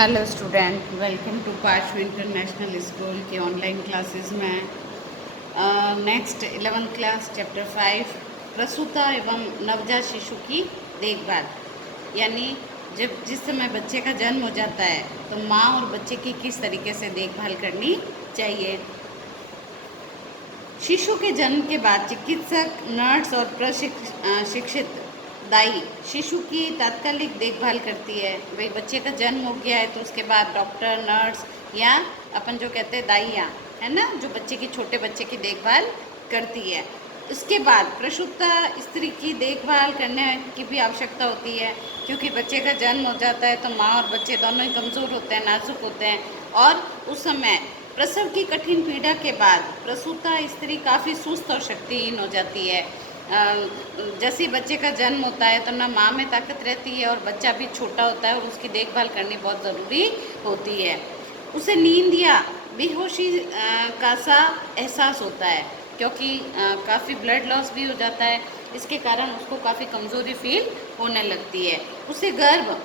Hello student, welcome to पार्श्व international school के online classes में। नेक्स्ट 11th क्लास चैप्टर 5 प्रसूता एवं नवजात शिशु की देखभाल। यानी जिस समय बच्चे का जन्म हो जाता है तो माँ और बच्चे की किस तरीके से देखभाल करनी चाहिए। शिशु के जन्म के बाद चिकित्सक, नर्स और प्रशिक्षित दाई शिशु की तात्कालिक देखभाल करती है। भाई बच्चे का जन्म हो गया है तो उसके बाद डॉक्टर, नर्स या अपन जो कहते हैं दाइयाँ, है ना, जो बच्चे की छोटे बच्चे की देखभाल करती है। उसके बाद प्रसूता स्त्री की देखभाल करने की भी आवश्यकता होती है, क्योंकि बच्चे का जन्म हो जाता है तो माँ और बच्चे दोनों ही कमज़ोर होते हैं, नाजुक होते हैं। और उस समय प्रसव की कठिन पीड़ा के बाद प्रसूता स्त्री काफ़ी सुस्त और शक्तिहीन हो जाती है। जैसे बच्चे का जन्म होता है तो ना माँ में ताकत रहती है और बच्चा भी छोटा होता है और उसकी देखभाल करनी बहुत ज़रूरी होती है। उसे नींद या बेहोशी का सा एहसास होता है, क्योंकि काफ़ी ब्लड लॉस भी हो जाता है। इसके कारण उसको काफ़ी कमज़ोरी फील होने लगती है। उसे गर्भ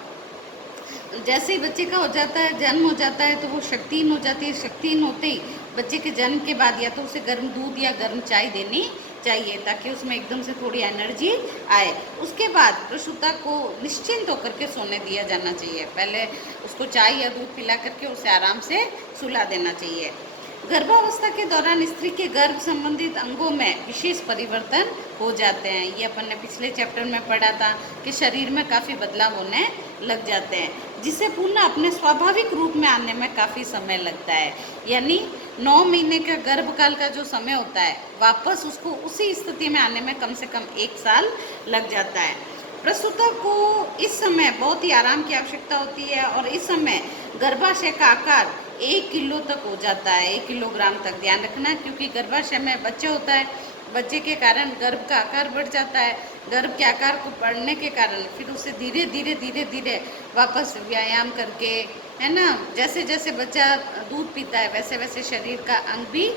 जैसे ही बच्चे का हो जाता है, जन्म हो जाता है, तो वो शक्तिहीन हो जाती है। शक्तिहीन होते ही बच्चे के जन्म के बाद या तो उसे गर्म दूध या गर्म चाय देनी चाहिए, ताकि उसमें एकदम से थोड़ी एनर्जी आए। उसके बाद प्रसूता को निश्चिंत होकर के सोने दिया जाना चाहिए। पहले उसको चाय या दूध पिला करके उसे आराम से सुला देना चाहिए। गर्भावस्था के दौरान स्त्री के गर्भ संबंधित अंगों में विशेष परिवर्तन हो जाते हैं। ये अपन ने पिछले चैप्टर में पढ़ा था कि शरीर में काफ़ी बदलाव होने लग जाते हैं, जिसे पुनः अपने स्वाभाविक रूप में आने में काफ़ी समय लगता है। यानी 9 महीने का गर्भकाल का जो समय होता है, वापस उसको उसी स्थिति में आने में कम से कम 1 साल लग जाता है। प्रसूता को इस समय बहुत ही आराम की आवश्यकता होती है और इस समय गर्भाशय का आकार 1 किलो तक हो जाता है, 1 किलोग्राम तक। ध्यान रखना, क्योंकि गर्भाशय में बच्चा होता है, बच्चे के कारण गर्भ का आकार बढ़ जाता है। गर्भ के आकार को बढ़ने के कारण फिर उसे धीरे धीरे वापस व्यायाम करके, है ना, जैसे जैसे बच्चा दूध पीता है वैसे वैसे शरीर का अंग भी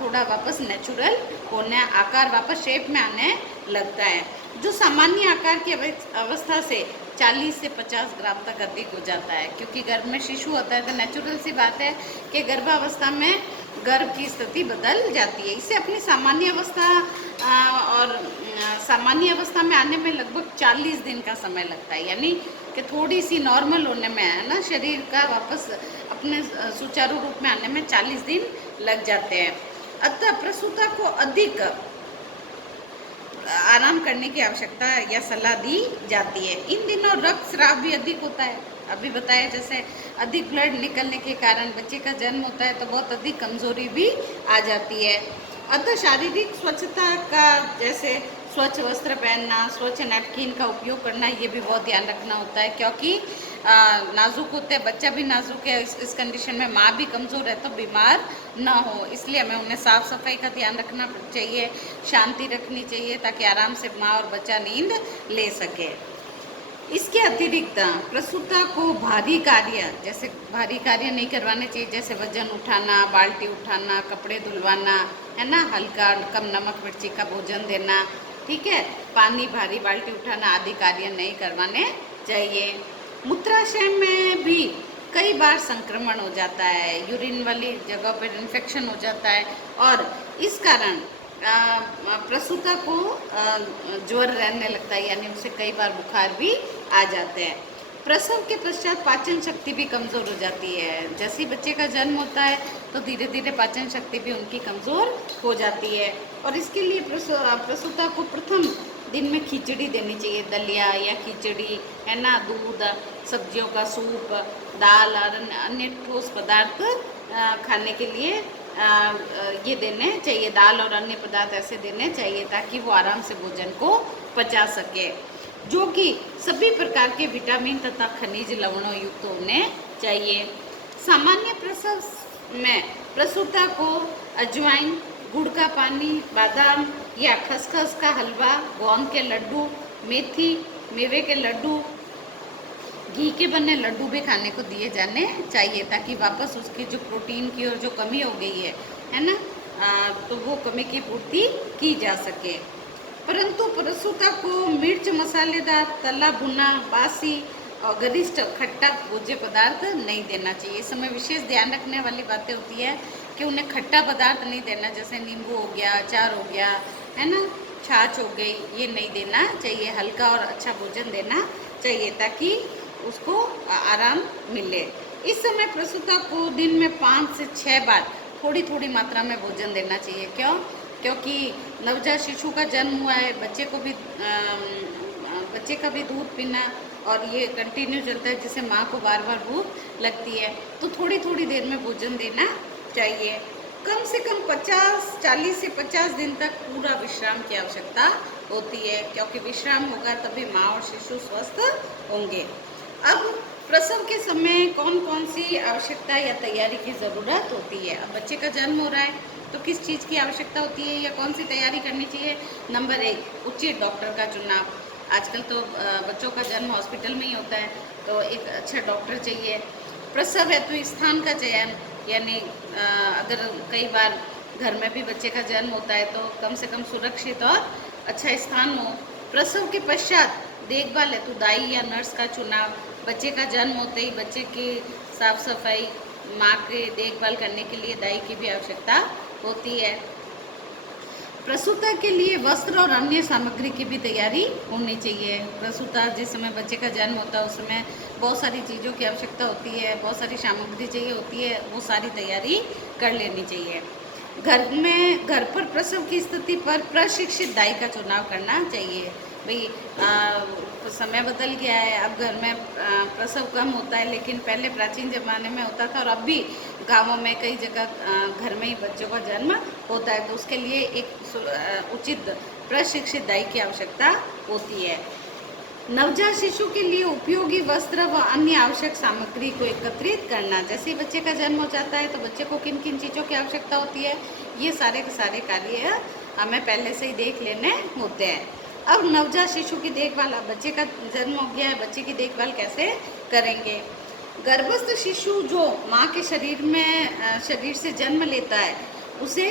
थोड़ा वापस नेचुरल होने, आकार वापस शेप में आने लगता है, जो सामान्य आकार की अवस्था से 40 से 50 ग्राम तक अधिक हो जाता है। क्योंकि गर्भ में शिशु होता है तो नेचुरल सी बात है कि गर्भावस्था में गर्भ की स्थिति बदल जाती है। इसे अपनी सामान्य अवस्था और सामान्य अवस्था में आने में लगभग 40 दिन का समय लगता है। यानी कि थोड़ी सी नॉर्मल होने में, है ना, शरीर का वापस अपने सुचारू रूप में आने में 40 दिन लग जाते हैं। अतः प्रसूता को अधिक आराम करने की आवश्यकता या सलाह दी जाती है। इन दिनों रक्तस्राव भी अधिक होता है। अभी बताया जैसे अधिक ब्लड निकलने के कारण बच्चे का जन्म होता है तो बहुत अधिक कमजोरी भी आ जाती है। अतः शारीरिक स्वच्छता का, जैसे स्वच्छ वस्त्र पहनना, स्वच्छ नैपकिन का उपयोग करना, ये भी बहुत ध्यान रखना होता है, क्योंकि नाजुक होते हैं, बच्चा भी नाजुक है। इस कंडीशन में माँ भी कमज़ोर है तो बीमार ना हो, इसलिए हमें उन्हें साफ़ सफाई का ध्यान रखना चाहिए, शांति रखनी चाहिए, ताकि आराम से माँ और बच्चा नींद ले सके। इसके अतिरिक्त प्रसूता को भारी कार्य, जैसे भारी कार्य नहीं करवाने चाहिए, जैसे वजन उठाना, बाल्टी उठाना, कपड़े धुलवाना, है ना, हल्का कम नमक मिर्ची का भोजन देना, ठीक है, पानी भारी बाल्टी उठाना आदि कार्य नहीं करवाने चाहिए। मूत्राशय में भी कई बार संक्रमण हो जाता है, यूरिन वाली जगह पर इन्फेक्शन हो जाता है और इस कारण प्रसूता को ज्वर रहने लगता है, यानी उसे कई बार बुखार भी आ जाते हैं। प्रसव के पश्चात पाचन शक्ति भी कमज़ोर हो जाती है। जैसे ही बच्चे का जन्म होता है तो धीरे धीरे पाचन शक्ति भी उनकी कमज़ोर हो जाती है और इसके लिए प्रसूता को प्रथम दिन में खिचड़ी देनी चाहिए, दलिया या खिचड़ी, है ना, दूध, सब्जियों का सूप, दाल और अन्य ठोस पदार्थ खाने के लिए ये देने चाहिए। दाल और अन्य पदार्थ ऐसे देने चाहिए ताकि वो आराम से भोजन को पचा सके, जो कि सभी प्रकार के विटामिन तथा खनिज लवणों युक्त होने चाहिए। सामान्य प्रसव में प्रसूता को अजवाइन, गुड़ का पानी, बादाम या खसखस का हलवा, गोंद के लड्डू, मेथी, मेवे के लड्डू, घी के बने लड्डू भी खाने को दिए जाने चाहिए, ताकि वापस उसकी जो प्रोटीन की और जो कमी हो गई है ना, तो वो कमी की पूर्ति की जा सके। परंतु प्रसूता को मिर्च मसालेदार, तला भुना, बासी और गरिष्ठ खट्टा भोज्य पदार्थ नहीं देना चाहिए। इस समय विशेष ध्यान रखने वाली बातें होती है कि उन्हें खट्टा पदार्थ नहीं देना, जैसे नींबू हो गया, अचार हो गया, है ना, छाछ हो गई, ये नहीं देना चाहिए। हल्का और अच्छा भोजन देना चाहिए ताकि उसको आराम मिले। इस समय प्रसूता को दिन में 5 से 6 बार थोड़ी थोड़ी मात्रा में भोजन देना चाहिए। क्यों? क्योंकि नवजात शिशु का जन्म हुआ है, बच्चे का भी दूध पीना और ये कंटिन्यू चलता है, जिससे माँ को बार बार भूख लगती है, तो थोड़ी थोड़ी देर में भोजन देना चाहिए। कम से कम 40 से 50 दिन तक पूरा विश्राम की आवश्यकता होती है, क्योंकि विश्राम होगा तभी माँ और शिशु स्वस्थ होंगे। अब प्रसव के समय कौन कौन सी आवश्यकता या तैयारी की ज़रूरत होती है? अब बच्चे का जन्म हो रहा है तो किस चीज़ की आवश्यकता होती है या कौन सी तैयारी करनी चाहिए? नंबर 1, उचित डॉक्टर का चुनाव। आजकल तो बच्चों का जन्म हॉस्पिटल में ही होता है, तो एक अच्छा डॉक्टर चाहिए। प्रसव है तो स्थान का चयन, यानी अगर कई बार घर में भी बच्चे का जन्म होता है तो कम से कम सुरक्षित और अच्छा स्थान हो। प्रसव के पश्चात देखभाल है तो दाई या नर्स का चुनाव। बच्चे का जन्म होते ही बच्चे की साफ सफाई, माँ के देखभाल करने के लिए दाई की भी आवश्यकता होती है। प्रसूता के लिए वस्त्र और अन्य सामग्री की भी तैयारी होनी चाहिए। प्रसूता जिस समय बच्चे का जन्म होता है उस समय बहुत सारी चीज़ों की आवश्यकता होती है, बहुत सारी सामग्री चाहिए होती है, वो सारी तैयारी कर लेनी चाहिए। घर पर प्रसव की स्थिति पर प्रशिक्षित दाई का चुनाव करना चाहिए। भाई समय बदल गया है, अब घर में प्रसव कम होता है, लेकिन पहले प्राचीन ज़माने में होता था और अब भी गाँवों में कई जगह घर में ही बच्चों का जन्म होता है, तो उसके लिए एक उचित प्रशिक्षित दाई की आवश्यकता होती है। नवजात शिशु के लिए उपयोगी वस्त्र व अन्य आवश्यक सामग्री को एकत्रित करना। जैसे ही बच्चे का जन्म हो जाता है तो बच्चे को किन किन चीज़ों की आवश्यकता होती है, ये सारे के सारे कार्य हमें पहले से ही देख लेने होते हैं। अब नवजात शिशु की देखभाल, अब बच्चे का जन्म हो गया है, बच्चे की देखभाल कैसे करेंगे? गर्भस्थ शिशु जो माँ के शरीर से जन्म लेता है उसे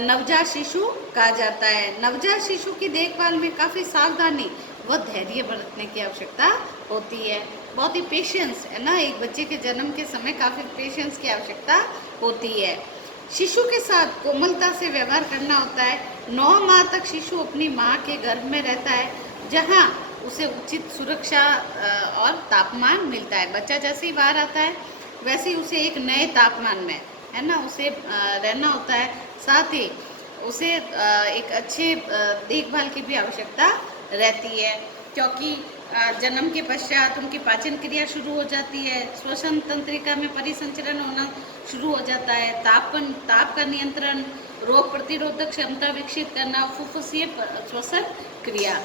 नवजात शिशु कहा जाता है। नवजात शिशु की देखभाल में काफ़ी सावधानी व धैर्य बरतने की आवश्यकता होती है। बहुत ही पेशेंस है ना, एक बच्चे के जन्म के समय काफ़ी पेशेंस की आवश्यकता होती है। शिशु के साथ कोमलता से व्यवहार करना होता है। 9 माह तक शिशु अपनी माँ के गर्भ में रहता है, जहाँ उसे उचित सुरक्षा और तापमान मिलता है। बच्चा जैसे ही बाहर आता है वैसे ही उसे एक नए तापमान में, है ना, उसे रहना होता है। साथ ही उसे एक अच्छे देखभाल की भी आवश्यकता रहती है, क्योंकि जन्म के पश्चात उनकी पाचन क्रिया शुरू हो जाती है, श्वसन तंत्रिका में परिसंचरण होना शुरू हो जाता है, ताप का नियंत्रण, रोग प्रतिरोधक क्षमता विकसित करना, फुफ्फुसीय श्वसन क्रिया।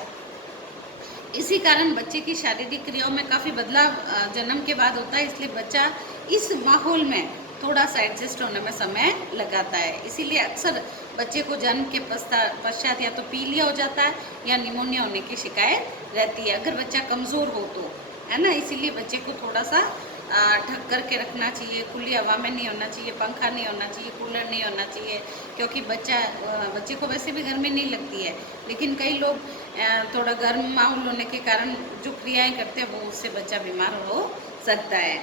इसी कारण बच्चे की शारीरिक क्रियाओं में काफ़ी बदलाव जन्म के बाद होता है, इसलिए बच्चा इस माहौल में थोड़ा सा एडजस्ट होने में समय लगाता है। इसीलिए अक्सर बच्चे को जन्म के पश्चात या तो पीलिया हो जाता है या निमोनिया होने की शिकायत रहती है, अगर बच्चा कमज़ोर हो तो, है ना। इसीलिए बच्चे को थोड़ा सा ढक कर के रखना चाहिए, खुली हवा में नहीं होना चाहिए, पंखा नहीं होना चाहिए, कूलर नहीं होना चाहिए, क्योंकि बच्चे को वैसे भी गर्मी नहीं लगती है, लेकिन कई लोग थोड़ा गर्म माहौल होने के कारण जो क्रियाएं करते हैं वो उससे बच्चा बीमार हो सकता है।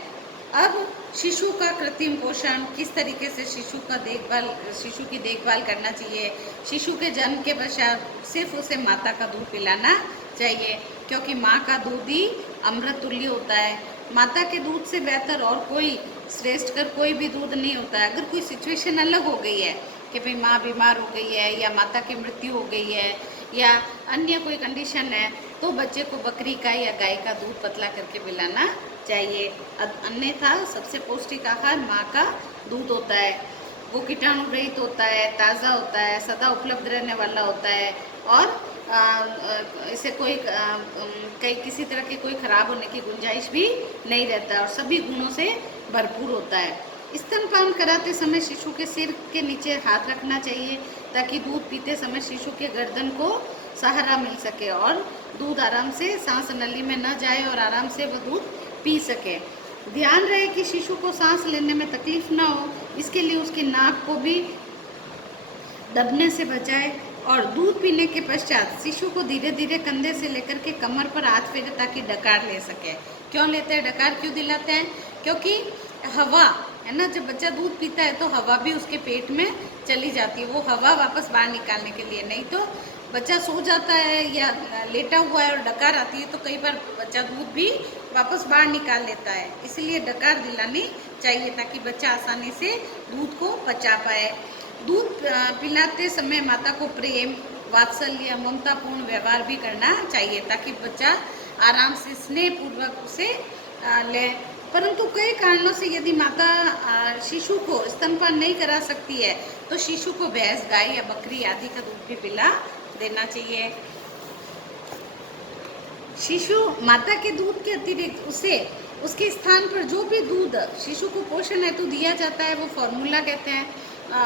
अब शिशु का कृत्रिम पोषण, किस तरीके से शिशु की देखभाल करना चाहिए। शिशु के जन्म के पश्चात सिर्फ उसे माता का दूध पिलाना चाहिए, क्योंकि माँ का दूध ही अमृत तुल्य होता है। माता के दूध से बेहतर और कोई श्रेष्ठ कर कोई भी दूध नहीं होता है। अगर कोई सिचुएशन अलग हो गई है कि भाई माँ बीमार हो गई है या माता की मृत्यु हो गई है या अन्य कोई कंडीशन है, तो बच्चे को बकरी का या गाय का दूध पतला करके पिलाना चाहिए। अन्यथा सबसे पौष्टिक आहार माँ का दूध होता है। वो कीटाणु रहित होता है, ताज़ा होता है, सदा उपलब्ध रहने वाला होता है और इसे किसी तरह की कोई खराब होने की गुंजाइश भी नहीं रहता है और सभी गुणों से भरपूर होता है। स्तनपान कराते समय शिशु के सिर के नीचे हाथ रखना चाहिए, ताकि दूध पीते समय शिशु के गर्दन को सहारा मिल सके और दूध आराम से सांस नली में न जाए और आराम से वह दूध पी सके। ध्यान रहे कि शिशु को सांस लेने में तकलीफ ना हो, इसके लिए उसकी नाक को भी दबने से बचाए और दूध पीने के पश्चात शिशु को धीरे धीरे कंधे से लेकर के कमर पर हाथ फेरे ताकि डकार ले सके। क्यों लेते हैं डकार, क्यों दिलाते हैं? क्योंकि हवा है ना, जब बच्चा दूध पीता है तो हवा भी उसके पेट में चली जाती है, वो हवा वापस बाहर निकालने के लिए। नहीं तो बच्चा सो जाता है या लेटा हुआ है और डकार आती है तो कई बार बच्चा दूध भी वापस बाहर निकाल लेता है। इसलिए डकार दिलानी चाहिए ताकि बच्चा आसानी से दूध को पचा पाए। दूध पिलाते समय माता को प्रेम, वात्सल्य, ममतापूर्ण व्यवहार भी करना चाहिए ताकि बच्चा आराम से स्नेहपूर्वक उसे ले। परंतु कई कारणों से यदि माता शिशु को स्तनपान नहीं करा सकती है तो शिशु को भैंस, गाय या बकरी आदि का दूध भी पिला देना चाहिए। शिशु माता के दूध के अतिरिक्त उसे उसके स्थान पर जो भी दूध शिशु को पोषण हेतु दिया जाता है वो फॉर्मूला कहते हैं,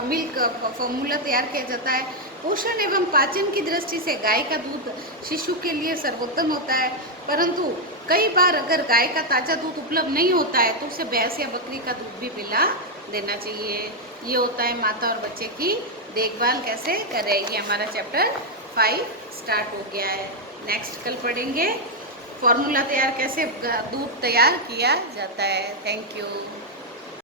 मिल्क फॉर्मूला तैयार किया जाता है। पोषण एवं पाचन की दृष्टि से गाय का दूध शिशु के लिए सर्वोत्तम होता है, परंतु कई बार अगर गाय का ताज़ा दूध उपलब्ध नहीं होता है तो उसे भैंस या बकरी का दूध भी पिला देना चाहिए। ये होता है माता और बच्चे की देखभाल कैसे करें। ये हमारा चैप्टर 5 स्टार्ट हो गया है। नेक्स्ट कल पढ़ेंगे फॉर्मूला तैयार कैसे दूध तैयार किया जाता है। Thank you.